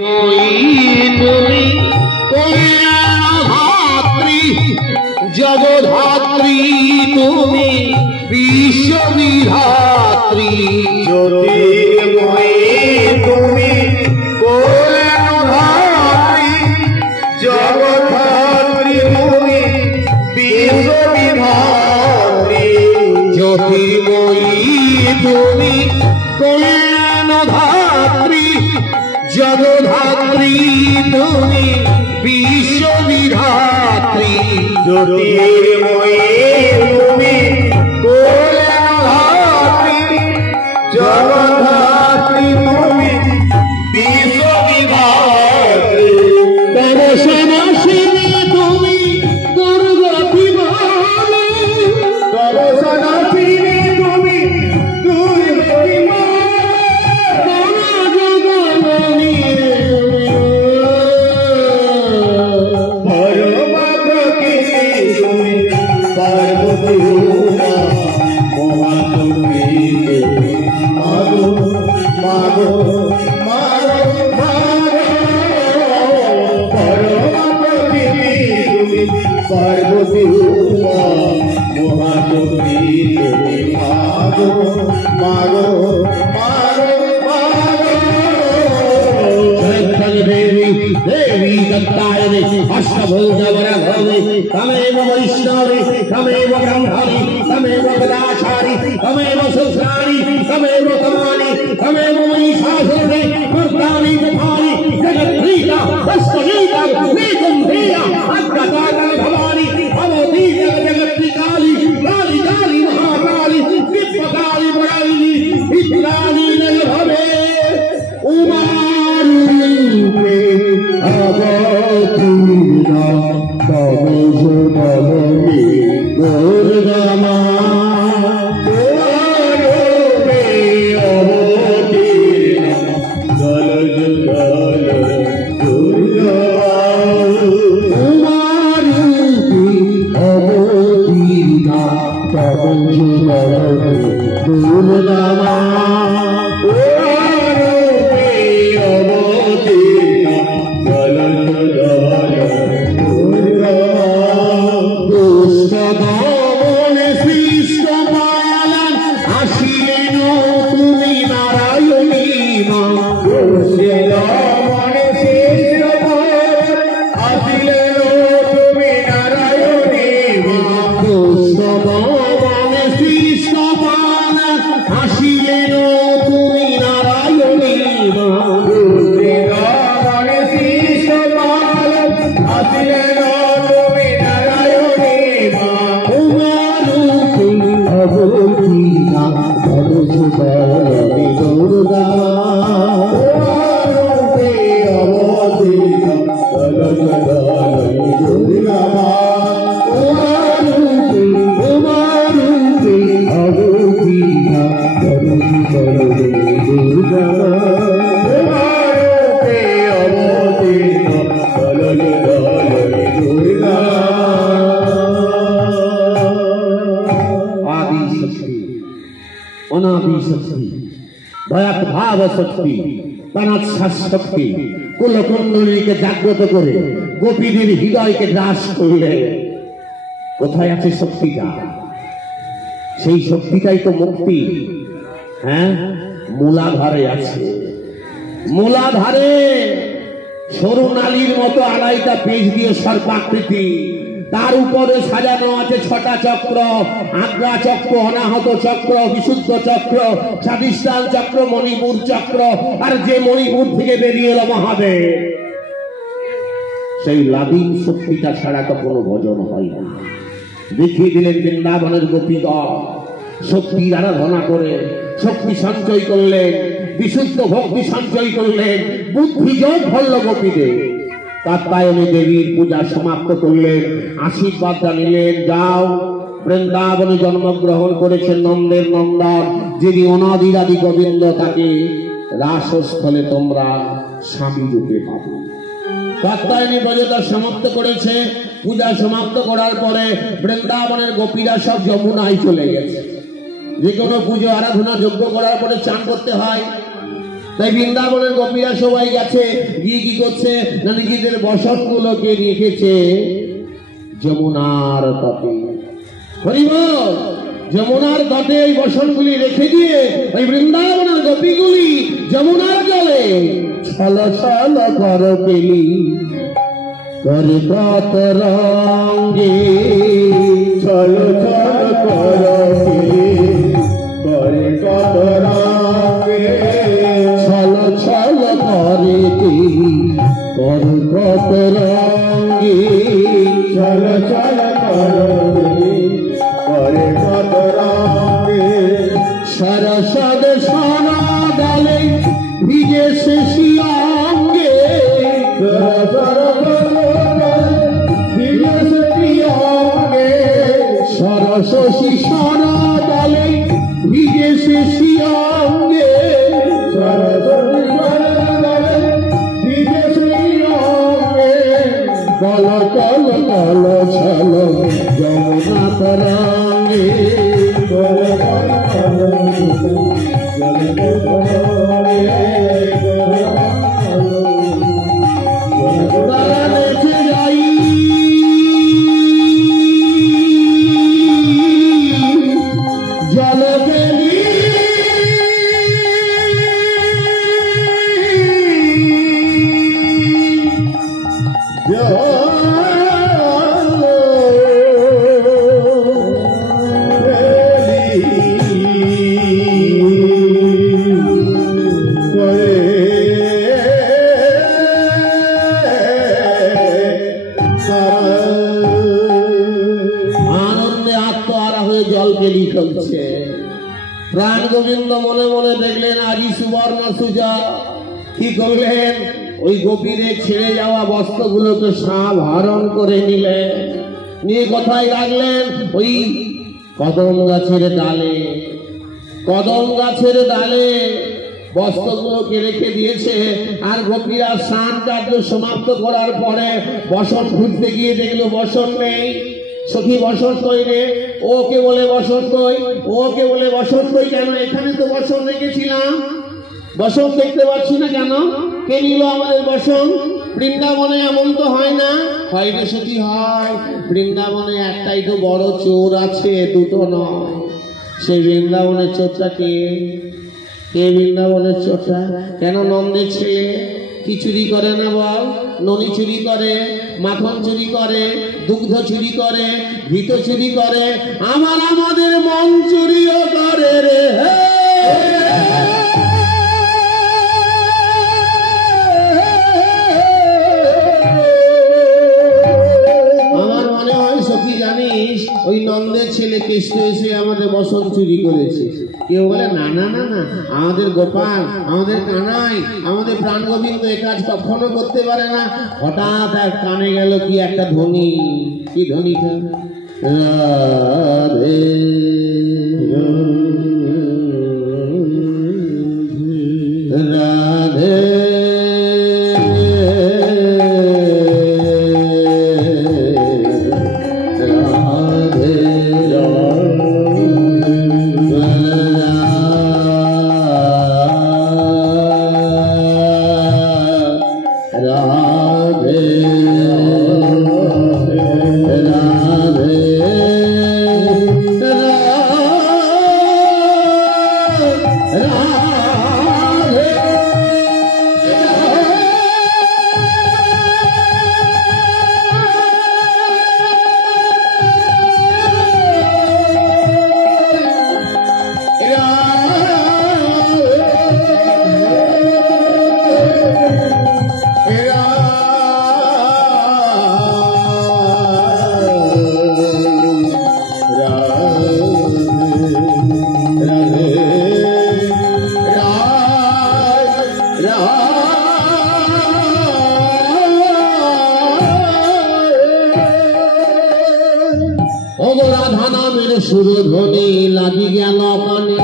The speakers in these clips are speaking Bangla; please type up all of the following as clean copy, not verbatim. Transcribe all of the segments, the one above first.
তুমি কল্যাণধাত্রী জগধাত্রী তুমি বিশ্ববিধাত্রী জ্যোতির্ময়ী তুমি কল্যাণধাত্রী জগধাত্রী তুমি বিশ্ববিধাত্রী জ্যোতির্ময়ী তুমি কল্যাণধাত্রী জগধাত্রী তুমি বিশ্ববিধাত্রী জ্যোতির্ময়ী তুমি কল্যাণধাত্রী জগধাত্রী তুমি বিশ্ববিধাত্রী দর্শনাশিনী তুমি দুর্গতি ভাবে দর্শনাশিনী তুমি দুর্গতি পার্বতী মহাদেবী মাগো মাগো দেবী দেবী দত্তায়নে অষ্টভুজবরভবে তমেব বৈষ্ণবে তমেব ব্রহ্মণি তমেব গদাচারি তমেব সুশ্রাণি তমেব তমানি তমেব মহিষাসুরে মূর্তানি মুখানি জগদ্গীতা বস্তগীতা নিকুম্ভীয়া অজ্ঞতাকল ভবানি ভবতি জগদ্বিকালি কালি কালি মহাকালি বিশ্বকালি বরাইনি ইত্যাদি ভবে উমারূপে অবতীর্ণা তব সুবলমি দুর্গমা উমারূপে অবতীর্ণা জলজ জল দুর্গমা উমারূপে অবতীর্ণা তব সুবলমি দুর্গমা শক্তি প্রাণাশ্বাস শক্তি কুলকুণ্ডলীকে জাগ্রত করে গোপীদের হৃদয়কে গ্রাস করলে কোথায় আছে শক্তিটা? সেই শক্তিটাই তো মুক্তি। হ্যাঁ, মূলাধারে আছে। মূলাধারে সরু নালীর মতো আড়াইটা পেজ দিয়ে সর্পাকৃতি, তার উপরে সাজানো আছে 6টা চক্র, আজ্ঞা চক্র, অনাহত চক্র, বিশুদ্ধ চক্র, স্বাধিষ্ঠান চক্র, মণিপুর চক্র। আর যে মণিপুর থেকে বেরিয়ে এলো মহাদেব, সেই লাদিন শক্তিটা ছাড়া তো কোনো ভজন হয় না। দেখিয়ে দিলেন বৃন্দাবনের গোপীগণ শক্তির আরাধনা করে শক্তি সঞ্চয় করলেন, বিশুদ্ধ ভক্তি সঞ্চয় করলেন, বুদ্ধি যোগ ভরল গোপীদের। কাত্যায়নী দেবীর পূজা সমাপ্ত করলেন, আশীর্বাদটা নিলেন। যাও, বৃন্দাবনে জন্মগ্রহণ করেছেন নন্দের নন্দন, যিনি অনাদিরাদি গোবিন্দ, তাকে রাসস্থলে তোমরা স্বামী রূপে পাবে। কাত্যায়নী ব্রজটা সমাপ্ত করেছে। পূজা সমাপ্ত করার পরে বৃন্দাবনের গোপীরা সব যমুনায় চলে গেছে। যে কোনো পুজো আরাধনা যজ্ঞ করার পরে চান করতে হয়। তাই বৃন্দাবনের গোপীরা সবাই গেছে, গিয়ে কি করছে না নিজেদের বসনগুলোকে রেখেছে যমুনার তটে। হরিবল, যমুনার তটে এই বসনগুলি রেখে দিয়ে ওই বৃন্দাবনের গোপীগুলি যমুনার জলে ছল ছল কর পেলি করে কত রঙে, ছল ছল কর করে কত রঙে, ছল ছল করে কর কত রঙে, ছল ছল করে কত রঙে। সরসদ সোনা ডালে ভিজে শেষি অঙ্গে, সরস্বতী সোনা ডালে ভিজে শেষি অঙ্গে, কল কল কল ছল যমুনা তরঙ্গে, তারা নেচে যাই জল বেলি, আনন্দে আত্মহারা হয়ে জল কেলি খেলছে। প্রাণ গোবিন্দ মনে মনে দেখলেন আজি সুবর্ণ সুজা। কি করলেন? ওই গোপীদের ছেড়ে যাওয়া বস্ত্রগুলোকে সাপ হরণ করে নিলেন, নিয়ে কোথায় রাখলেন? ওই কদম গাছের ডালে, কদম গাছের ডালে বস্ত্রগুলোকে রেখে দিয়েছে। আর গোপীরা স্নান কার্য সমাপ্ত করার পরে বসন খুঁজতে গিয়ে দেখলো বসন নেই। সখী বসন কই রে? ওকে বলে বসন কই, ওকে বলে বসন কই কেন? এখানে তো বসন রেখেছিলাম, বসন দেখতে পাচ্ছি না কেন? কে নিল আমাদের বসন? বৃন্দাবনে এমন তো হয় না। হয় রে সখী, হয়। বৃন্দাবনে একটাই তো বড় চোর আছে, দুটো নয়। সেই বৃন্দাবনের চোরটা কে? কে বৃন্দাবনের চোরটা? কেন নন্দের ছেলে কি চুরি করে না বল? ননি চুরি করে, মাখন চুরি করে, দুগ্ধ চুরি করে, ঘৃত চুরি করে, আমাদের মন চুরিও করে রে। আমার মনে হয় সখী জানিস, ওই নন্দের ছেলে কৃষ্ণ এসে আমাদের বসন চুরি করেছে। কেউ বলে না না না না, আমাদের গোপাল, আমাদের কানাই, আমাদের প্রাণ গোবিন্দ এ কাজ কখনো করতে পারে না। হঠাৎ এক কানে গেল কি একটা ধ্বনি। কি ধ্বনিটা? রাধে রাধে সুরধ্বনি লাগি গেল কানে,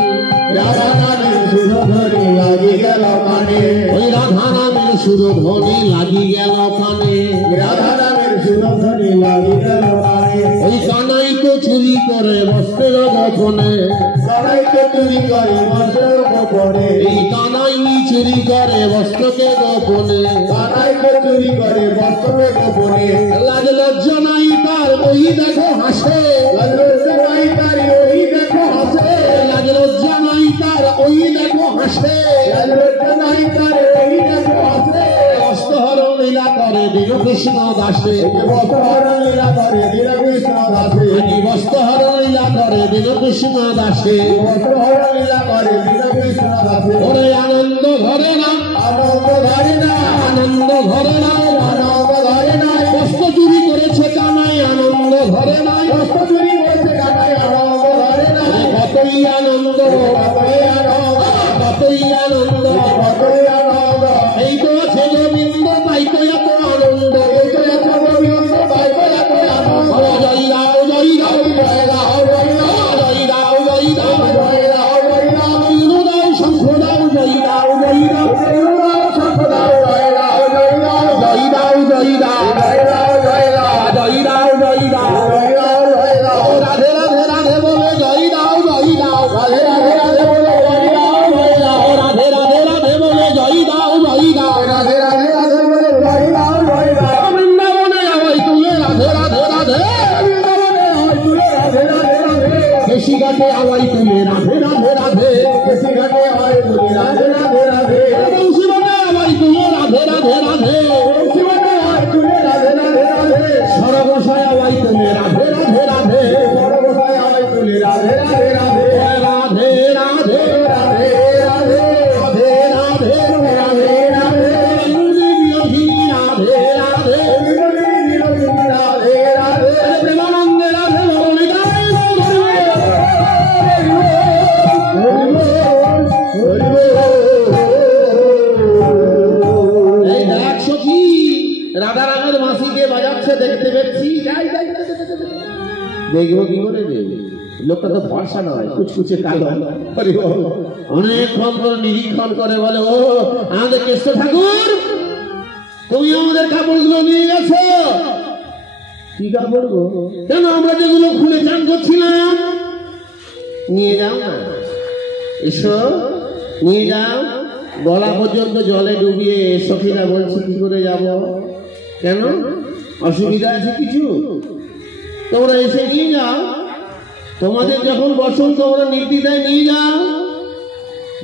রাধা নামের সুরধ্বনি লাগি গেল কানে, ওই রাধা নামের সুরধ্বনি লাগি গেল কানে, রাধা নামের সুরধরে লাগিয়ে লোকারে ওই কানাই তো চুরি করে বস্ত্রের গোপনে কানাই তো চুরি করে বস্ত্রের গোপনে এই কানাই চুরি করে বস্ত্রকে গোপনে কানাই তো চুরি করে বস্ত্রের গোপনে লাজ লজ্জা নাই তার ওই দেখো হাসে লাজ লজ্জা নাই তার ওই দেখো হাসে লাজ লজ্জা নাই তার ওই দেখো হাসে লাজ লজ্জা নাই তার ওই দেখো হাসে বস্ত্রহরণ লীলা করে দীন কৃষ্ণ দাসে বস্ত্রহরণ লীলা করে দীন কৃষ্ণ দাসে বস্ত্রহরণ লীলা করে দীন কৃষ্ণ দাসে বস্ত্রহরণ লীলা করে দীন কৃষ্ণ দাসে ওরে আনন্দ ধরে না আনন্দ ধরে না আনন্দ ধরে না আনন্দ ধরে না বস্ত্র চুরি করেছে কানাই আনন্দ ধরে নাই বস্ত্র চুরি করেছে কানাই আনন্দ ধরে না কতই আনন্দ কতই আনন্দ কতই আনন্দ কতই আনন্দ এই তো আছে গোবিন্দ তাই তো এত আনন্দ এই তো এত গোবিন্দ তাই তো এত আনন্দ জয় রাও জয় রাও জয় রাও জয় রাও জয় রাও জয় রাও জয় রাও জয় রাও ইনু দাও শঙ্খ দাও জয় রাও জয় রাও জয় রাও শঙ্খ দাও জয় রাও জয় রাও জয় রাও জয় রাও জয় রাও জয় রাও জয় রাও জয় রাও জয় রাও জয় রাও রাধে রাধে রাধে বলে জয় রাও জয় রাও রাধে রাধে রাধে বলে জয় রাও জয় রাও রাধে রাধে রাধে বলে জয় রাও জয় রাও রাধে রাধে রাধে বলে জয় রাও জয় রাও বৃন্দাবনে আওয়াই তুলে রাধে রাধে রাধে বৃন্দাবনে হয় তুলে রাধে রাধে রাধে বেশি ঘাটে আওয়াই তুলে রাধে রাধে রাধে বেশি ঘাটে হয় তুলে রাধে রাধে রাধে বংশীবনে আওয়াই তুলে রাধে রাধে রাধে শিবনে হয় তুলে রাধে রাধে রাধে সরবসায় আওয়াই তুলে রাধে রাধে রাধে সর্বদাই হয় তুলে রাধে রাধে রাধে রাধে রাধে রাধে রাধে রাধে রাধে রাধে রাধে রাধে রাধে রাধে রাধে প্রেমানন্দে রাধে বলে এই দেখ সখী রাধারামের মাসিকে বাজাচ্ছে দেখতে পেয়েছি দেখবো কি করে দেবে লোকটা তো ভরসা নয় কুচকুচে কালো অনেকক্ষণ করে নিরীক্ষণ করে বলে ও আমাদের কেষ্ট ঠাকুর তুমি আমাদের কাপড়গুলো নিয়ে গেছো কি কাপড় গো কেন আমরা যেগুলো খুলে চান করছিলাম নিয়ে যাও না এসো নিয়ে যাও গলা পর্যন্ত জলে ডুবিয়ে সখীরা বলছি কি করে যাব কেন অসুবিধা আছে কিছু তোমরা এসে নিয়ে যাও তোমাদের যখন বসন তোমরা নির্দ্বিধায় নিয়ে যাও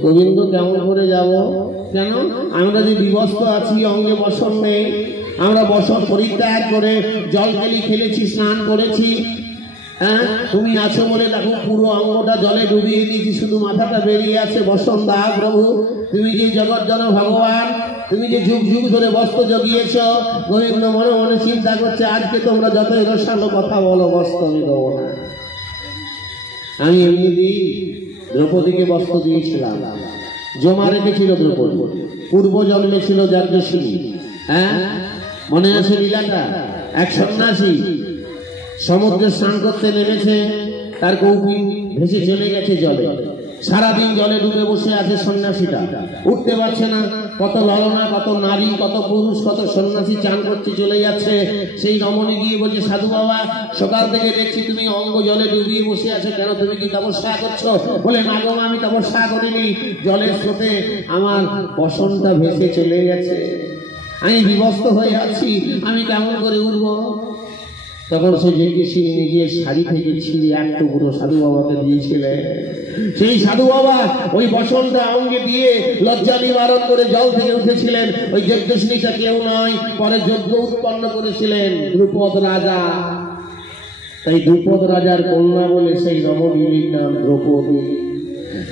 গোবিন্দ কেমন করে যাব কেন আমরা যে বিবস্ত আছি অঙ্গে বসন নেই আমরা বসন পরিত্যাগ করে জল ফেলি খেলেছি স্নান করেছি হ্যাঁ তুমি আছো বলে দেখো পুরো অঙ্গটা জলে ডুবিয়ে দিয়েছি শুধু মাথাটা বেরিয়ে আছে বসন দা প্রভু তুমি যে জগৎ জন ভগবান তুমি যে যুগ যুগ ধরে বস্ত্র জগিয়েছ গোবিন্দ মনে মনে চিন্তা করছে আজকে তোমরা যতই রসালো কথা বলো বস্ত্র আমি দেবো না আমি এমনি দ্রৌপদীকে বস্ত্র দিয়েছিলাম জমা রেখেছিল দ্রৌপদী পূর্ব জন্মে ছিল যাজ্ঞসিনী হ্যাঁ মনে আছে লীলাটা এক সন্ন্যাসী সমুদ্রে স্নান করতে নেমেছে তার কৌপিন ভেসে চলে গেছে জলে সারাদিন জলে ডুবে বসে আছে সন্ন্যাসীটা উঠতে পারছে না কত ললনা কত নারী কত পুরুষ কত সন্ন্যাসী চান করতে চলে যাচ্ছে সেই রমণী গিয়ে বলছে সাধু বাবা সকাল থেকে দেখছি তুমি অঙ্গ জলে ডুবিয়ে বসে আছো কেন তুমি কি তপস্যা করছো বলে না গো আমি তপস্যা করিনি জলের স্রোতে আমার বসনটা ভেসে চলে গেছে আমি বিবস্ত হয়ে আছি আমি কেমন করে উঠবো তখন সে যজ্ঞেশিনী গিয়ে শাড়ি থেকে ছিঁড়ে এক টুকরো সাধু বাবাকে দিয়েছিলেন সেই সাধু বাবা ওই বসনটা অঙ্গে দিয়ে লজ্জা নিবারণ করে জল থেকে উঠেছিলেন ওই যজ্ঞেশিনীটা কেউ নয় পরে যজ্ঞ উৎপন্ন করেছিলেন দ্রুপদ রাজা তাই দ্রুপদ রাজার কন্যা বলে সেই রমণীর নাম দ্রৌপদী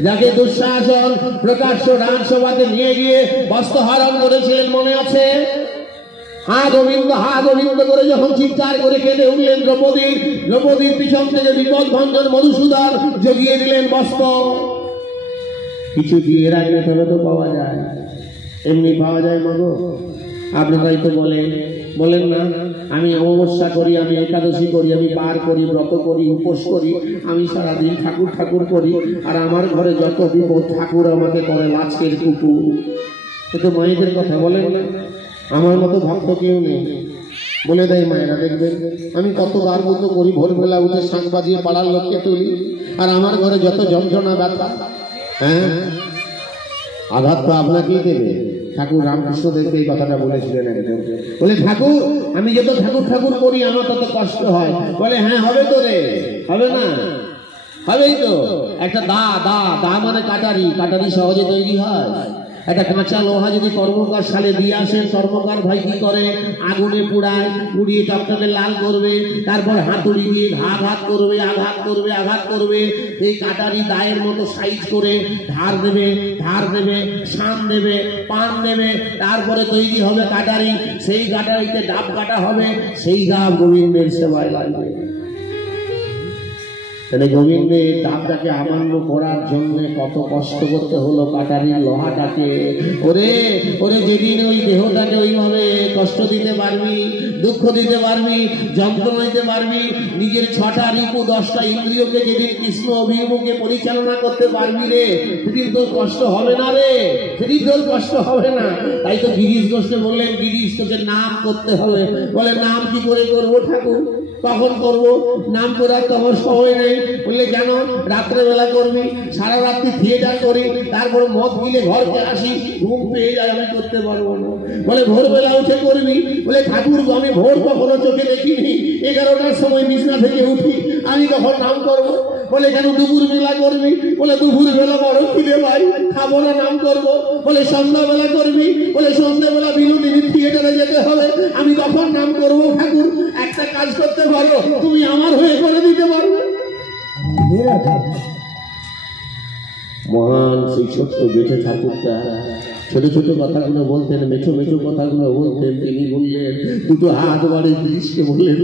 যাকে দুঃশাসন প্রকাশ্য রাজসভাতে নিয়ে গিয়ে বস্ত্র হরণ করেছিলেন মনে আছে হা গোবিন্দ করে যখন চিৎকার করে কেঁদে উঠলেন দ্রৌপদীর পিছন থেকে বিপদ ভঞ্জন মধুসূদন জগিয়ে দিলেন বস্ত্র কিছু দিয়ে রাখলে তবে তো পাওয়া যায় এমনি পাওয়া যায় মাগো আপনারাই তো বলেন না আমি অমাবস্যা করি আমি একাদশী করি আমি পার করি ব্রত করি উপোস করি আমি সারাদিন ঠাকুর করি আর আমার ঘরে যত বিপদ ঠাকুর আমাকে করে লাচকের কুকুর এ তো মায়েদের কথা বলেন না আমার মতো ভক্ত কেউ নেই বলে দেয় মায়েরা। দেখবেন আমি কতবার মতো করি, ভোরবেলা উঠে শাঁখ বাজিয়ে পাড়ার লোককে তুলি, আর আমার ঘরে যত যন্ত্রণা ব্যথা, হ্যাঁ আঘাত তো আপনাকেই দেবে। ঠাকুর রামকৃষ্ণ দেবকে এই কথাটা বলেছিলেন একজন। বলে ঠাকুর আমি যত ঠাকুর ঠাকুর করি আমার তত কষ্ট হয়। বলে হ্যাঁ হবে তো রে, হবে না? হবেই তো। একটা দা দা দা মানে কাটারি, কাটারি সহজে তৈরি হয়। একটা কাঁচা লোহা যদি কর্মকার সালে দিয়ে আসে, কর্মকার ভাই কি করে, আগুনে পুড়ায়, পুড়িয়ে টকটকে লাল করবে, তারপর হাতুড়ি দিয়ে আঘাত করবে, আঘাত করবে, আঘাত করবে, এই কাটারি দায়ের মতো সাইজ করে ধার দেবে, ধার দেবে, শান দেবে, পান দেবে, তারপরে তৈরি হবে কাটারি। সেই কাটারিতে ডাব কাটা হবে, সেই ডাব গোবিন্দের সেবায় লাগবে। তাহলে গোবিন্দের ডাবটাকে আমান্য করার জন্য কত কষ্ট করতে হলো কাটারির লোহাটাকে। ওরে ওরে যেদিন ওই দেহটাকে ওইভাবে কষ্ট দিতে পারবি, দুঃখ দিতে পারবি, যন্ত্রণা দিতে পারবি, নিজের 6টা রিপু 10টা ইন্দ্রিয়কে যেদিন কৃষ্ণ অভিমুখে পরিচালনা করতে পারবি রে, সেদিন তোর কষ্ট হবে না রে, সেদিন তোর কষ্ট হবে না। তাই তো গিরিশ ঘোষকে বললেন, গিরিশ তোকে নাম করতে হবে। বলে নাম কি করে করবো ঠাকুর, কখন করবো? নাম করার তো আমার সময় নেই। বললে কেন? রাত্রেবেলা করবি, সারা রাত্রি থিয়েটার করি, তারপর মদ গিলে ঘরকে আসি, ঘুম পেয়ে যায়, আমি করতে পারবো না। বলে ভোরবেলা উঠে করবি। বলে ঠাকুর আমি ভোর কখনো চোখে দেখিনি, 11টার সময় বিছনা থেকে উঠি, আমি কখন নাম করবো? বলে কেন দুপুর বেলা করবি? বলে দুপুর বেলা বড় খিদে ভাই, খাবো না, নাম করবো। বলে সন্ধ্যাবেলা করবি? বলে সন্ধ্যাবেলা বিনোদিনী থিয়েটারে যেতে হবে, আমি কখন নাম করবো? ঠাকুর একটা কাজ করতে পারো, তুমি আমার হয়ে করে দিতে পারবে। মহান সেই ছোট্ট বেঁচে ঠাকুরটা ছোট ছোট কথাগুলো বলতেন, মেঠো মেঠো কথাগুলো বলতেন। তিনি বললেন, দুটো হাত বাড়ি গিরিশকে বললেন,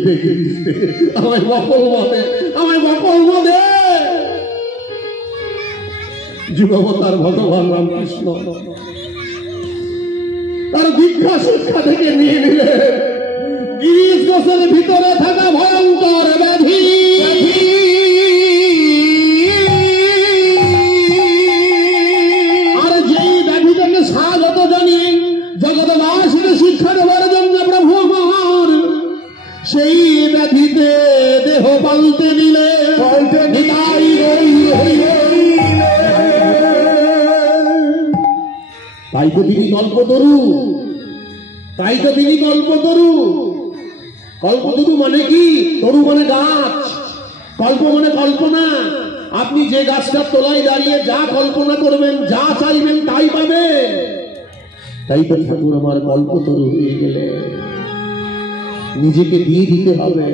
আমায় বকল মনে, আমায় বকল মনে। যুগবতার ভগবান রামকৃষ্ণ তার দীক্ষা শিক্ষা থেকে নিয়ে নিলেন গিরিশ ঘোষের ভিতরে থাকা ভয়ঙ্কর ব্যাধি। আর যেই ব্যাধিটাকে স্বাগত জানি জগৎবাসীকে শিক্ষা দেওয়ার জন্য প্রভু আমার সেই ব্যাধিতে দেহ পাল্টে দিলে, তাই তো তিনি কল্পতরু, তাই তো তিনি কল্পতরু। কল্পতরু মানে কি? তরু মানে গাছ, কল্প মানে কল্পনা। আপনি যে গাছটার তলায় দাঁড়িয়ে যা কল্পনা করবেন, যা চাইবেন তাই পাবেন। তাই তো ঠাকুর আমার কল্পতরু হয়ে গেলে নিজেকে দিয়ে দিতে হবে।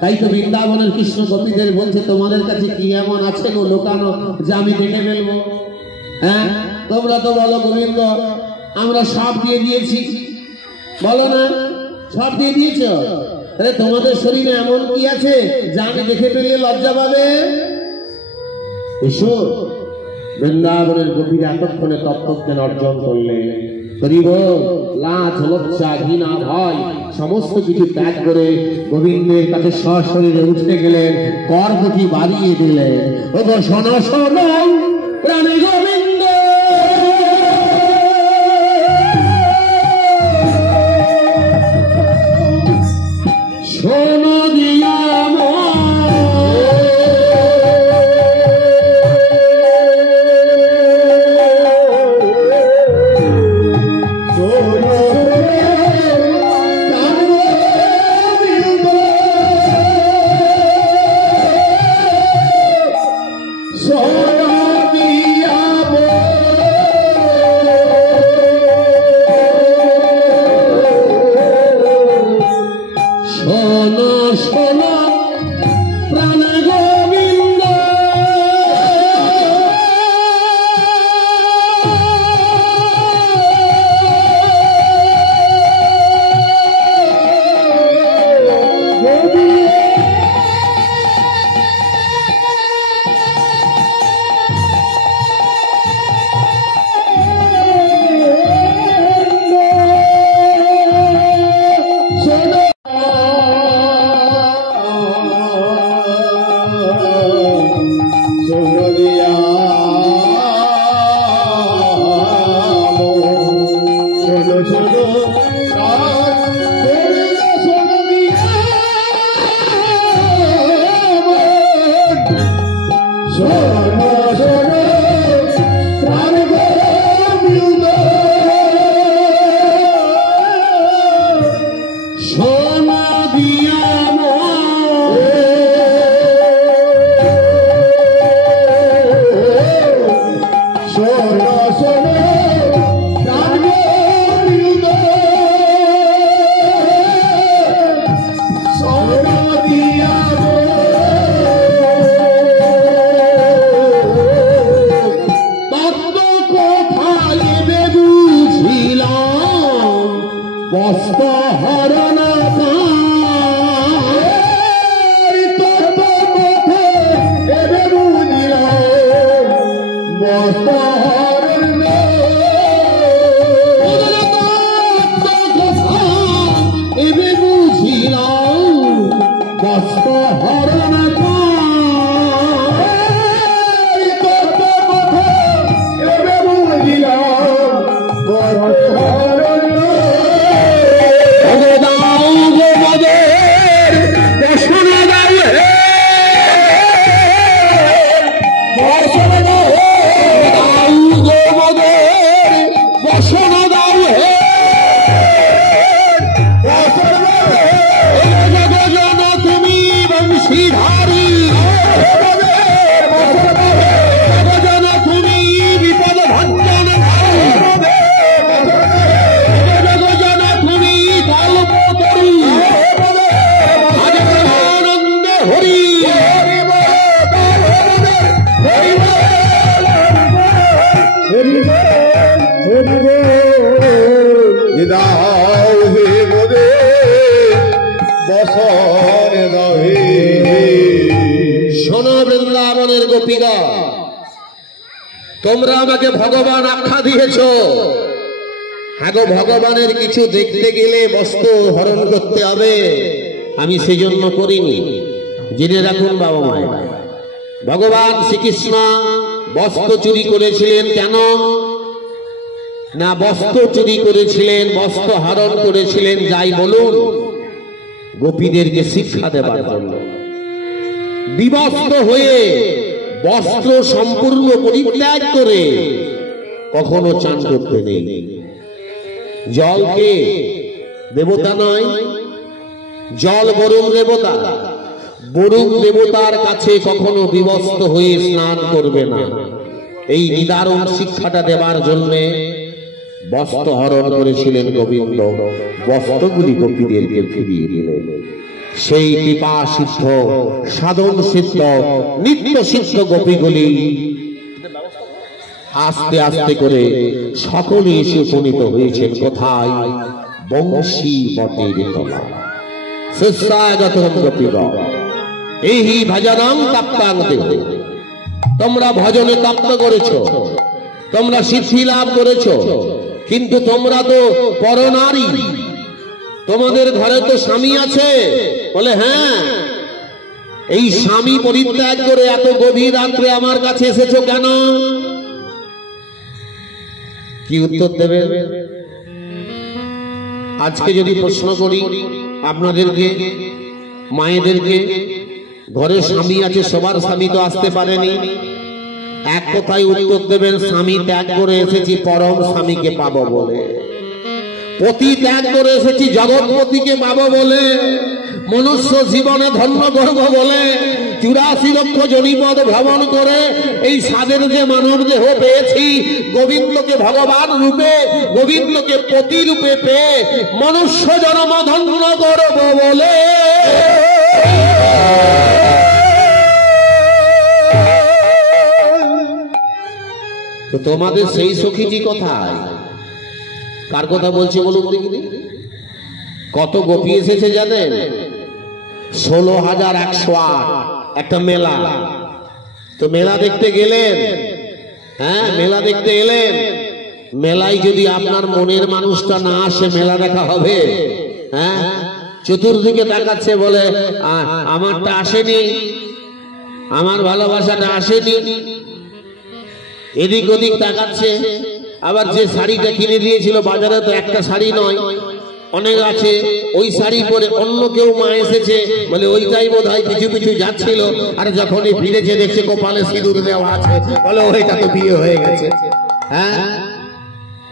তাই তো বৃন্দাবনের কৃষ্ণ গোপীদের বলছে, তোমাদের কাছে কি এমন আছে গো লোকানো যে আমি দেখে ফেলবো? হ্যাঁ তোমরা তো বলো গোবিন্দ আমরা সব দিয়ে দিয়েছি, বলো না সব দিয়ে দিয়েছ, তাহলে তোমাদের শরীরে এমন কি আছে যা আমি দেখে ফেললে লজ্জা পাবে? এসো। বৃন্দাবনের গোপীরা এতক্ষণে তত্ত্বজ্ঞান অর্জন করলে, গরিব লাজ লজ্জা ঘৃণা ভয় সমস্ত কিছু ত্যাগ করে গোবিন্দের কাছে সশরীরে উঠে গেলেন, কর দুটি বাড়িয়ে দিলেন। ও গো শোনো শোনো প্রাণী গোবিন্দ, শোনো দিয়া সোনা দিয়া বস্ত হরণ বস্ত হরণ এবে বুঝিলাম বস্ত হরণ শোনো বৃন্দাবনের গোপীগণ, তোমরা আমাকে ভগবান আখ্যা দিয়েছ। হ্যাঁ গো, ভগবানের কিছু দেখতে গেলে বস্ত্র হরণ করতে হবে, আমি সেই জন্য করিনি। জেনে রাখুন বাবা মায়ের, ভগবান শ্রীকৃষ্ণ বস্ত্র চুরি করেছিলেন কেন না? বস্ত্র চুরি করেছিলেন, বস্ত্র হরণ করেছিলেন, যাই বলুন, গোপীদেরকে শিক্ষা দেবার জন্য। বিবস্ত্র হয়ে বস্ত্র সম্পূর্ণ পরিত্যাগ করে কখনো চান করতে নেই। জলকে দেবতা নয়, জল বরুণ দেবতা। বরুণ দেবতার কাছে কখনো বিবস্ত্র হয়ে স্নান করবে না। এই নিদারুণ শিক্ষাটা দেবার জন্যে বস্ত্র হরণ করেছিলেন গোবিন্দ। বস্ত্রগুলি গোপীদেরকে ফিরিয়ে দিলেন। সেই কৃপা সিদ্ধ, সাধন সিদ্ধ, নিত্য সিদ্ধ গোপীগুলি আস্তে আস্তে করে সকলে এসে উপনীত হয়েছেন কোথায়? বংশী বটের তলা। শিষ্যাগতম গোপীগণ, এই ভজনং তপ্তাং দেহ। তোমরা ভজনে তপ্ত করেছো, তোমরা সিদ্ধি লাভ করেছো, কিন্তু তোমরা তো পরনারী। তোমাদের ঘরে তো স্বামী আছে। বলে হ্যাঁ। এই স্বামী পরিত্যাগ করে এত গভীর রাত্রে আমার কাছে এসেছো কেন? কি উত্তর দেবে? আজকে যদি প্রশ্ন করি আপনাদেরকে, মায়েদেরকে, ঘরে স্বামী আছে, সবার স্বামী তো আসতে পারেনি, এক কথায় উত্তর দেবেন, স্বামী ত্যাগ করে এসেছি পরম স্বামীকে পাবো বলে। পতি ত্যাগ করে এসেছি জগৎপতিকে পাবো বলে। মনুষ্য জীবনে ধন্য করব বলে 84 লক্ষ জনিপদ ভ্রমণ করে এই সাদের যে মানব দেহ পেয়েছি, গোবিন্দকে ভগবান রূপে, গোবিন্দকে পতি রূপে পেয়ে মনুষ্য জন্ম ধন্য করব বলে। তো তোমাদের সেই সখীজি কোথায়? কার কথা বলছি বলুন দেখি? কত গোপী এসেছে জানেন? 16,108 একটা মেলা। তো মেলা দেখতে গেলেন, হ্যাঁ মেলা দেখতে এলেন। মেলায় যদি আপনার মনের মানুষটা না আসে, মেলা দেখা হবে? হ্যাঁ, চতুর্দিকে তাকাচ্ছে, বলে আমারটা আসেনি, আমার ভালোবাসাটা আসেনি। এদিক ওদিক তাকাচ্ছে। আবার যে শাড়িটা কিনে দিয়েছিল বাজারে, তো একটা শাড়ি নয়, অনেক আছে। ওই শাড়ি পরে অন্য কেউ মা এসেছে, বলে ওইটাই বোধ হয় পিছু পিছু যাচ্ছিল। আর যখনই ফিরেছে দেখছে কপালে সিঁদুর দেওয়া আছে, বলে ওইটা তো বিয়ে হয়ে গেছে। হ্যাঁ,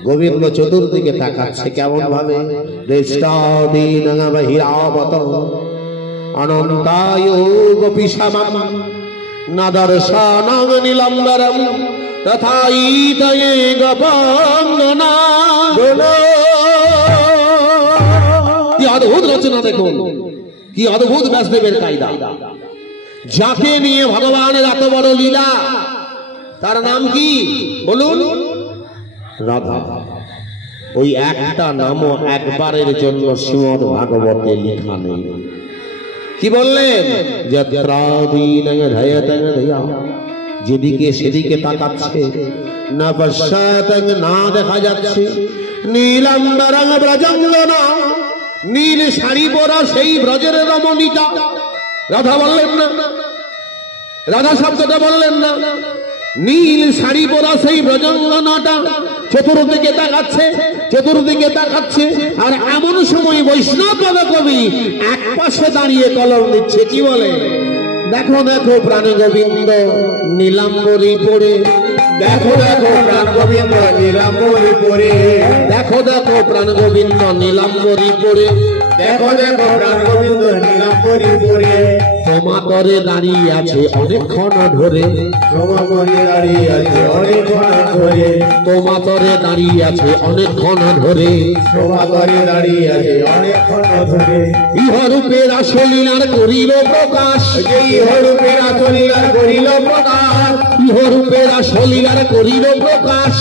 গোবিন্দ চতুর্দিকে তাকাচ্ছে কেমন ভাবে? অনন্তায় গোপীশামাম নাদর্শনং নীলম্বরম তথাইতয়ে গবন্দনা। কি অদ্ভুত রচনা দেখুন, কি অদ্ভুত ব্যাসদেবের কায়দা। যাকে নিয়ে ভগবানের এত বড় লীলা, তার নাম কি বলুন? রাধা। ওই একটা নামও একবারের জন্য শ্রীমদ্ ভাগবতে লেখা নেই। কি বললেন? যেদিকে সেদিকে তাকাচ্ছে, না পশ্চাৎ না দেখা যাচ্ছে। নীলাম্বরং ব্রজাঙ্গনা, নীল শাড়ি পরা সেই ব্রজের রমণীটা। রাধা বললেন না, রাধা শব্দটা বললেন না। নীল শাড়ি পরা সেই ব্রজাঙ্গনাটা চতুর্দিকে তাকাচ্ছে, চতুর্দিকে তাকাচ্ছে। আর এমন সময় বৈষ্ণব কবি এক পাশে দাঁড়িয়ে কলম দিচ্ছে। কি বলে? দেখো দেখো প্রাণ গোবিন্দ নীলাম্বরী পড়ে, দেখো দেখো প্রাণ গোবিন্দ নীলাম্বরী পড়ে, দেখো দেখো প্রাণ গোবিন্দ নীলাম্বরী পড়ে, দেখো দেখো প্রাণ গোবিন্দ নীলাম্বরী পড়ে। তোমা করে দাঁড়িয়ে আছে অনেকক্ষণ ধরে, তোমা করে দাঁড়িয়ে আছে অনেকক্ষণ ধরে, তোমা করে দাঁড়িয়ে আছে অনেকক্ষণ ধরে, তোমা করে দাঁড়িয়ে আছে অনেকক্ষণ ধরে। ইহরূপের আসলীলার করিল প্রকাশ, ইহরূপের আসলীলার করিল প্রকাশ, ইহরূপের আসলীলার করিল প্রকাশ,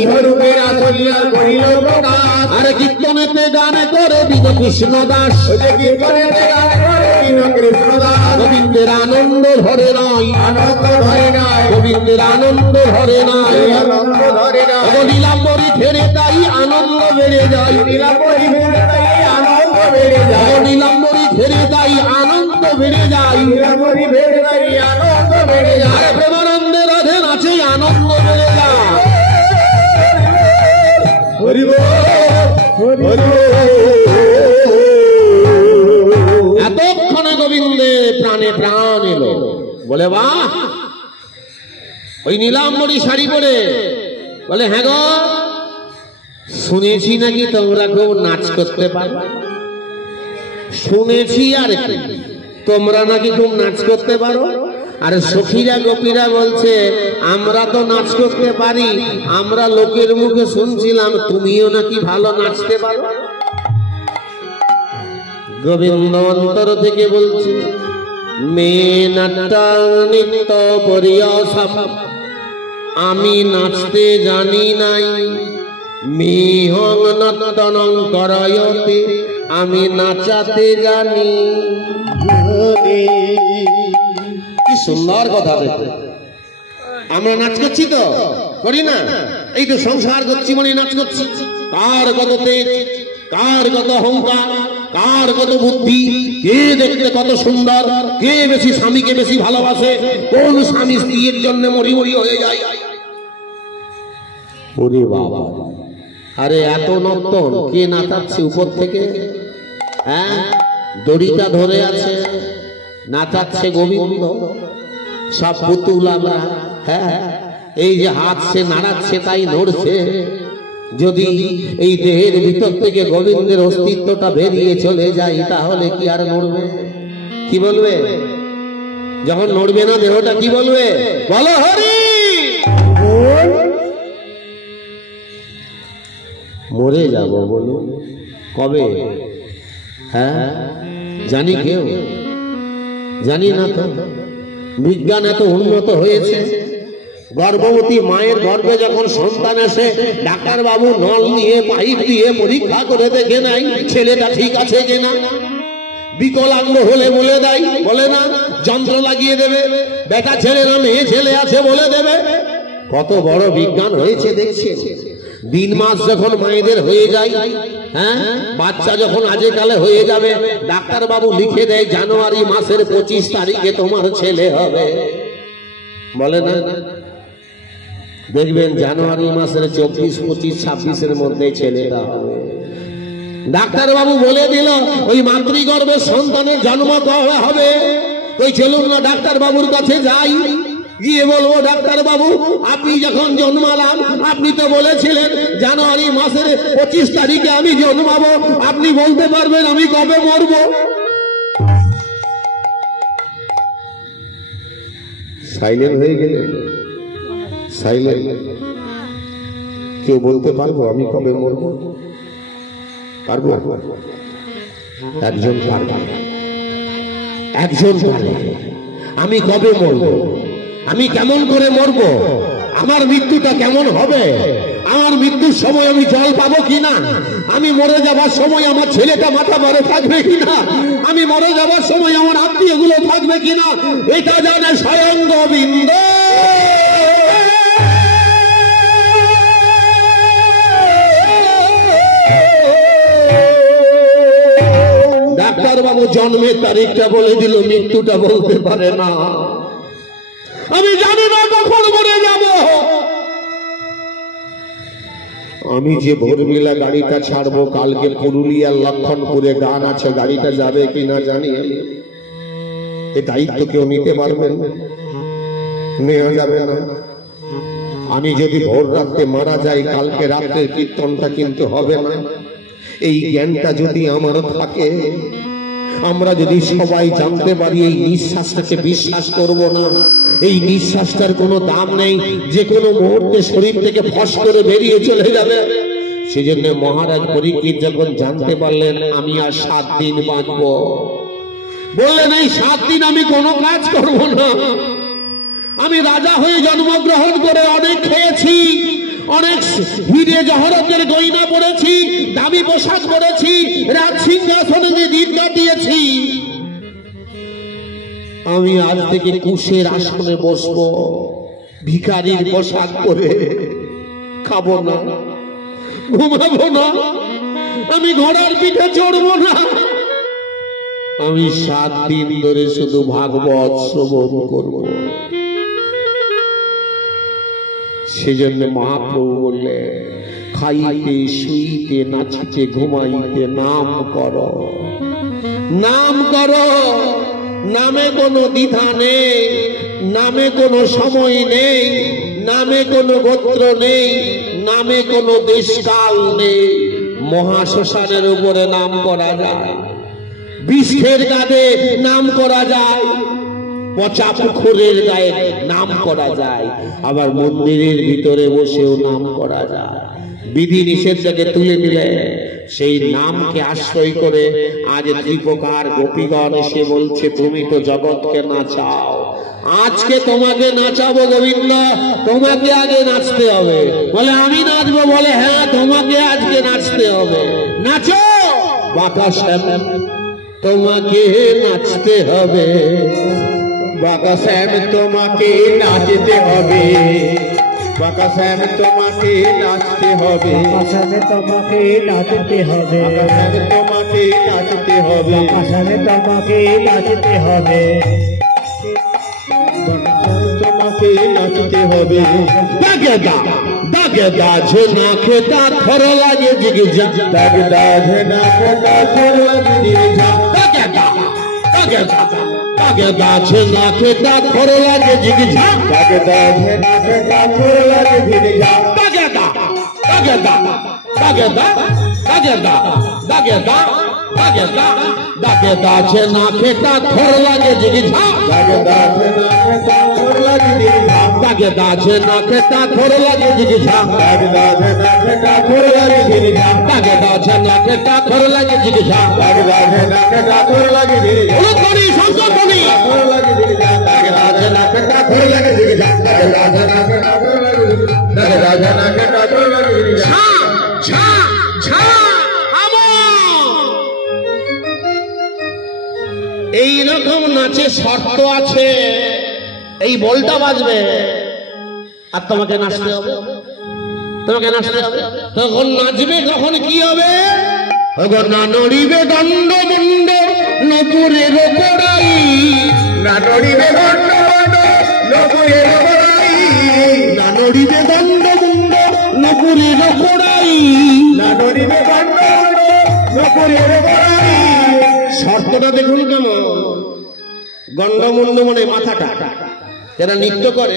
ইহরূপের আসলীলার করিল প্রকাশ। আর কীর্তনেতে গানে করে বিন কৃষ্ণ দাস, কীর্তনেতে গানে করে বিন কৃষ্ণ দাস। গোবিন্দের আনন্দ ধরে নাই, আনন্দ ধরে নাই, গোবিন্দের আনন্দ ধরে নাই, আনন্দ ধরে নাই। নীলাম্বরী ফেরে তাই আনন্দ বেড়ে যায়, নীলাম্বরী ফেরে তাই আনন্দ বেড়ে যায়, নীলাম্বরী ফেরে তাই আনন্দ বেড়ে যায়, নীলাম্বরী ফেরে তাই আনন্দ বেড়ে যায়। প্রেমানন্দে রাধে নাচে আনন্দ বেড়ে যায়। হরি বল, হরি বল। এতক্ষণে গোবিন্দে প্রাণে প্রাণ এলো। বলে বাহ, ওই নীলাম্বরী শাড়ি পরে। বলে হ্যাঁ গো, শুনেছি নাকি তোমরা খুব নাচ করতে পারো। শুনেছি আর কি, তোমরা নাকি খুব নাচ করতে পারো। আর সখীরা গোপীরা বলছে আমরা তো নাচ করতে পারি, আমরা লোকের মুখে শুনছিলাম তুমিও নাকি ভালো নাচতে পারো। গোবিন্দ অন্তর থেকে বলছে মে নাট্যা নিত্য পরিয়সম, আমি নাচতে জানি নাই। মিহং নর্তনং করয়তে, আমি নাচাতে জানি। কি সুন্দর কথা দেখো। আমরা নাচ করছি তো, করি না? এই তো সংসার করছি মানে নাচ করছি। কার কত তেজ, কার কত অহংকার, কার কত বুদ্ধি, কে দেখতে কত সুন্দর, কে বেশি স্বামীকে বেশি ভালোবাসে, কোন স্বামী স্ত্রীর জন্য মরি মরি হয়ে যায়। ওরে বাবা, আরে এত নর্তন কে নাচাচ্ছে উপর থেকে? হ্যাঁ, দড়িটা ধরে আছে, নাচাচ্ছে গোবিন্দ। সব পুতুল আমরা। হ্যাঁ, এই যে হাত সে নাড়াচ্ছে তাই নড়ছে। যদি এই দেহের ভিতর থেকে গোবিন্দের অস্তিত্বটা বেরিয়ে চলে যায় তাহলে কি আর নড়বে? কি বলবে? যখন নড়বে না দেহটা কি বলবে? বলো হরি। মরে যাব বলুন কবে? হ্যাঁ, জানি কেউ? জানি না তো। বিজ্ঞান এত উন্নত হয়েছে, গর্ভবতী মায়ের গর্ভে যখন সন্তান আসে ডাক্তার বাবু নল নিয়ে পাইপ দিয়ে পরীক্ষা করে দেখে নাই ছেলেটা ঠিক আছে কিনা। বিকলাঙ্গ হলে বলে দেয়, বলে না? যন্ত্র লাগিয়ে দেবে, বেটা ছেলে না মেয়ে ছেলে আছে বলে দেবে। কত বড় বিজ্ঞান হয়েছে দেখছি। দিন মাস যখন মায়েদের হয়ে যায়, হ্যাঁ, বাচ্চা যখন আজকালে হয়ে যাবে, ডাক্তার বাবু লিখে দেয় জানুয়ারি মাসের 25 তারিখে তোমার ছেলে হবে, বলে না? দেখবেন জানুয়ারি মাসের 24, 25, 26-এর মধ্যে ছেলেটা হবে। ডাক্তার বাবু বলে দিল ওই মাতৃগর্ভে সন্তানের জন্ম কবে হবে। ওই চলুন না ডাক্তার বাবুর কাছে যাই, গিয়ে বলবো ডাক্তার বাবু আপনি যখন জন্মালাম আপনি তো বলেছিলেন জানুয়ারি মাসের 25 তারিখে আমি জন্মাবো, আপনি বলতে পারবেন আমি কবে মরবো? সাইলেন্ট হয়ে গেলে, সাইলেন্ট। কেউ বলতে পারবো আমি কবে মরবো? পারবো? একজন পারবে, একজন পারবে। আমি কবে মরবো, আমি কেমন করে মরবো, আমার মৃত্যুটা কেমন হবে, আমার মৃত্যুর সময় আমি জল পাবো কিনা, আমি মরে যাবার সময় আমার ছেলেটা মাথা মারে থাকবে কিনা, আমি মরে যাবার সময় আমার আত্মীয় গুলো থাকবে কিনা, এটা জানে স্বয়ং গোবিন্দ। ডাক্তার বাবু জন্মের তারিখটা বলে দিল, মৃত্যুটা বলতে পারে না। আমি জানি না কখন মরে যাব। আমি যে ভোরবেলা গাড়িটা ছাড়বো, কালকে পুরুলিয়ার লক্ষণপুরে গান আছে, গাড়িটা যাবে কিনা জানি। এই দায়িত্ব কেউ নিতে পারবেন? নেওয়া যাবে না। আমি যদি ভোর রাত্রে মারা যাই, কালকে রাত্রের কীর্তনটা কিন্তু হবে না। এই জ্ঞানটা যদি আমার থাকে, আমরা যদি সবাই জানতে পারি, এই নিঃশ্বাসটাকে বিশ্বাস করব না, এই নিঃশ্বাসটার কোনো দাম নেই, যে কোনো মুহূর্তে শরীর থেকে ফস করে বেরিয়ে চলে যাবে। সেজন্য মহারাজ পরীক্ষিত যখন জানতে পারলেন আমি আর 7 দিন বাঁচব, বললেন এই 7 দিন আমি কোনো কাজ করব না। আমি রাজা হয়ে জন্মগ্রহণ করে অনেক খেয়েছি, অনেক হিরে জহরতের গয়না পড়েছি, দামি পোশাক পড়েছি, রাজ সিংহাসনে দিন কাটিয়েছি। আমি আজ থেকে কুশের আসনে বসবো, ভিখারির পোশাক পরে, খাবো না, ঘুমাবো না, আমি ঘোড়ার পিঠে চড়বো না। আমি 7 দিন ধরে শুধু ভাগবত শ্রবণ করবো। সেজন্য মহাপ্রভু বললে, খাইতে শুইতে নাচিতে ঘুমাইতে নাম করো, নাম করো। নামে কোনো দ্বিধা নেই, নামে কোনো সময় নেই, নামে কোনো গোত্র নেই, নামে কোনো দেশকাল নেই। মহাশ্মশানের উপরে নাম করা যায়, বিষের গায়ে নাম করা যায়, পচা পুকুরের গায়ে নাম করা যায়, আবার মন্দিরের ভিতরে বসেও নাম করা যায়। বিধি নিষেধটাকে তুলে দিলে সেই নামকে আশ্রয় করে আজ ত্রিপ্রকার গোপীগণ এসে বলছে তুমি তো জগৎকে নাচাও, আজকে তোমাকে নাচাবো গোবিন্দ, তোমাকে আগে নাচতে হবে। বলে আমি নাচবো? বলে হ্যাঁ তোমাকে আজকে নাচতে হবে। নাচো বাঁকা শ্যাম, তোমাকে নাচতে হবে। বাঁকা শ্যাম তোমাকে নাচতে হবে, বাঁকা শ্যাম তোমাকে নাচতে হবে, বাঁকা শ্যামে তোমাকে নাচতে হবে, বাঁকা শ্যাম তোমাকে নাচতে হবে, বাঁকা শ্যামে তোমাকে নাচতে হবে, বাঁকা শ্যাম তোমাকে নাচতে হবে। দাগেদা দাগেদা ঝোনা খেতা খর লাগে জিগিজা, দাগদা ঝেনা খেতা খর লাগে জিগিজা, দাগেদা দাগেদা দাগেদা ঝোনা খেতা খর লাগে জিগিজা, দাগদা ঝেনা খেতা খর লাগে জিগিজা, দাগেদা দাগেদা দাগেদা দাগেদা দাগেদা দাগেদা দাগেদা ঝোনা খেতা খর লাগে জিগিজা, দাগদা ঝেনা খেতা খর লাগে জিগিজা, দাগেদা ঝোনা খেতা খর লাগে জিগিজা, দাগদা ঝেনা খেতা খর লাগে জিগিজা, দাগেদা ঝোনা খেতা খর লাগে জিগিজা। দাগদা ঝেনা খেতা খর লাগে জিগিজা, বলি শঙ্কর বলি খর লাগে জিগিজা, দাগদা ঝেনা খেতা খর লাগে জিগিজা, দাগদা ঝেনা খেতা খর লাগে জিগিজা, দাগদা ঝেনা খেতা খর লাগে জিগিজা। ছা ছা ছা আমো। এইরকম নাচে শর্ত আছে, এই বলটা বাজবে আর তোমাকে নাচতে হবে, তোমাকে নাচতে হবে। তখন নাচবে, তখন কি হবে? তখন না নড়িবে দণ্ড মুন্ড নপুরের কড়াই, না নড়িবে দণ্ড মুন্ড নপুরের কড়াই, না নড়িবে দণ্ড মুন্ড নপুরের কড়াই, না নড়িবে দণ্ড মুন্ড নপুরের কড়াই। শর্তটা দেখুন কেমন। গন্ডমুন্ড মানে মাথাটা, যারা নৃত্য করে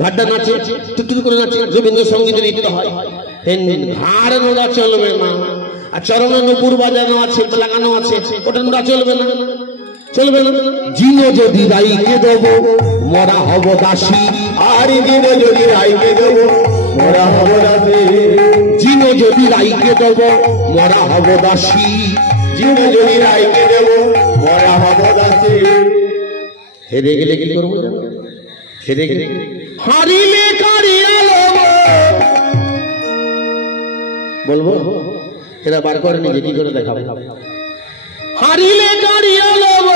ঘাটটা নাচে, টুকটুক করে নাচে, রবীন্দ্রসঙ্গীতে নৃত্য হয়, ঘাড় নোড়া চলবে না, আর চরণে নুপুর বাজানো আছে, লাগানো আছে, ওটা নোড়া চলবে না, চলবে না। জিনো যদি রাইকে দেব মরা হব দাসী, আর দিন যদি রাইকে দেব মোরা হব দাসী, জিনো যদি রাইকে দেব মরা হব দাসী, জিনে যদি রাইকে দেব মোরা হব দাসী। হেরে গেলে কি করবো? হেরে গেলে হারিলে কারিয়া লব, বলবো? এরা বার করে নিজে কি করে দেখাবে? হারিলে গাড়িয়া লব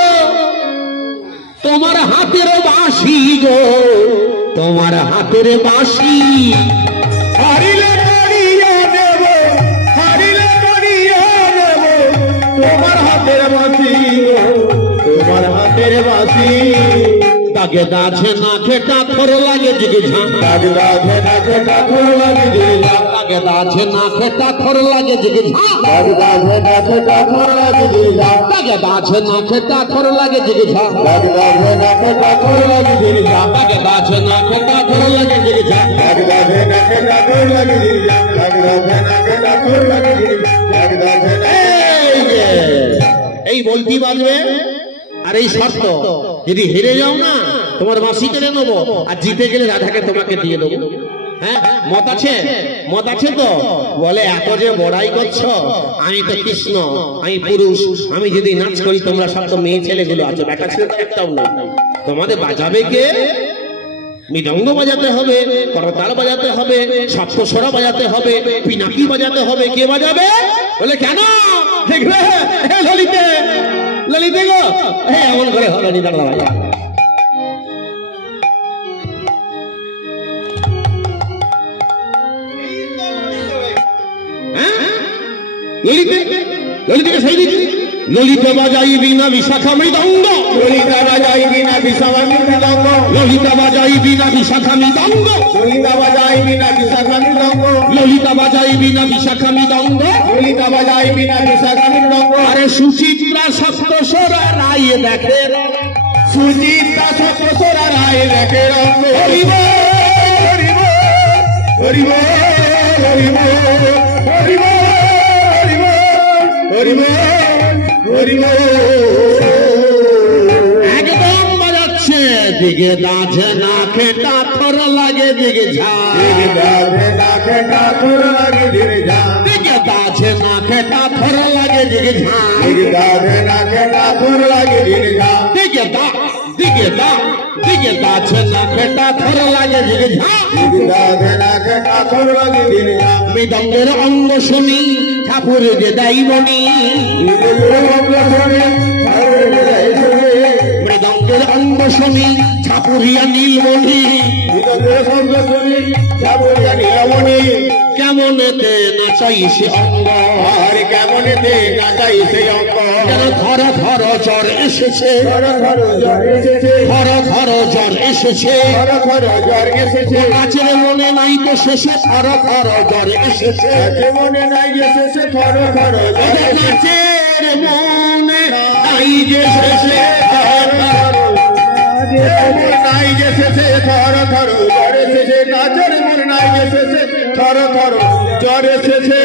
তোমার হাতের বাঁশি গো, তোমার হাতের বাঁশি। হারিলে গাড়িয়া দেব, হারিলে গাড়িয়া দেব তোমার হাতের বাঁশি গো, তোমার হাতের বাঁশি। দাগে দাছে না খেটা থর লাগে জিগে ঝাঁ, দাগে দাছে না খেটা থর লাগে জিগে ঝাঁ, দাগে দাছে না খেটা থর লাগে জিগে ঝাঁ, দাগে দাছে না খেটা থর লাগে জিগে ঝাঁ, দাগে দাছে না খেটা থর লাগে জিগে ঝাঁ, দাগে দাছে না খেটা থর লাগে জিগে ঝাঁ, দাগে দাছে না খেটা থর লাগে জিগে ঝাঁ, দাগে দাছে না খেটা থর লাগে জিগে ঝাঁ, দাগে দাছে না খেটা থর লাগে জিগে ঝাঁ, দাগে দাছে না। এই বলতি বাজবে আর এই শর্ত, যদি হেরে যাও না তোমার বাঁশি কেড়ে নেবো, আর জিতে গেলে রাধাকে তোমাকে দিয়ে দেবো। হ্যাঁ, মত আছে? মত আছে তো? বলে এত যে বড়াই করছো, আমি তো কৃষ্ণ, আমি পুরুষ, আমি যদি নাচ করি তোমরা সব তো মেয়ে ছেলেগুলো আছো, বেটা ছেলে তো একটাও না। তোমাদের বাজাবে কে? মৃদঙ্গ বাজাতে হবে, করতাল বাজাতে হবে, সপ্তস্বরা বাজাতে হবে, পিনাকি বাজাতে হবে। কে বাজাবে? বলে কেন? দেখবে ললিতে, ললিতে গো এমন করে হবে নি, দাঁড়া ভাই। ললিতে, ললিতে সেই দিকে ললিতে বাজাইবি না বিশাখা মৃদঙ্গ, ললিতা বাজাইবি না বিশাখা মৃদঙ্গ, ললিতা বাজাইবি না বিশাখা মৃদঙ্গ, ললিতা বাজাইবি না বিশাখা মৃদঙ্গ, ললিতা বাজাইবি না বিশাখা মৃদঙ্গ, ললিতা বাজাইবি না বিশাখা মৃদঙ্গ। আরে সুচিত্রা সপ্তস্বরা রায় দেখে, সুচিত্রা সপ্তস্বরা রায় দেখে রঙ্গ। হরিব হরিব হরিব হরিব হরিব হরিব হরিব একদম বাজাচ্ছে। দিকে দাঁছে না খেটা থর লাগে দিকে ঝা, দিকে দাঁছে না খেটা থর লাগে দিকে ঝা, দিকে দাঁছে না খেটা থর লাগে দিকে ঝা, দিকে দাঁছে না খেটা থর লাগে দিকে ঝা, দিকে দা দিকে দা দিকে দাঁছে না খেটা থর লাগে দিকে ঝা, দিকে দাঁছে না খেটা থর লাগে দিকে ঝা। মৃদঙ্গের অঙ্গ শুনি ঠাকুর যে দাইমণি, মৃদঙ্গের অঙ্গ শুনি ঠাকুরিয়া নীলমণি, কেমনেতে নাচাই সে অঙ্গ, আর কেমনেতে নাচাই সে অঙ্গ। যেন ধর ধর জ্বর এসেছে, ধর ধর জ্বর এসেছে, ধর ধর জ্বর এসেছে, ধর ধর জ্বর এসেছে। নাচের মনে নাই তো শেষে, ধর ধর জ্বর এসেছে, মনে নাই যে শেষে, ধর ধর নাচের মনে নাই যে শেষে, নাই যে শেষে, থর থর জ্বর এসেছে। নাচের মনে নাই যে শেষে, থর থর জ্বর এসেছে।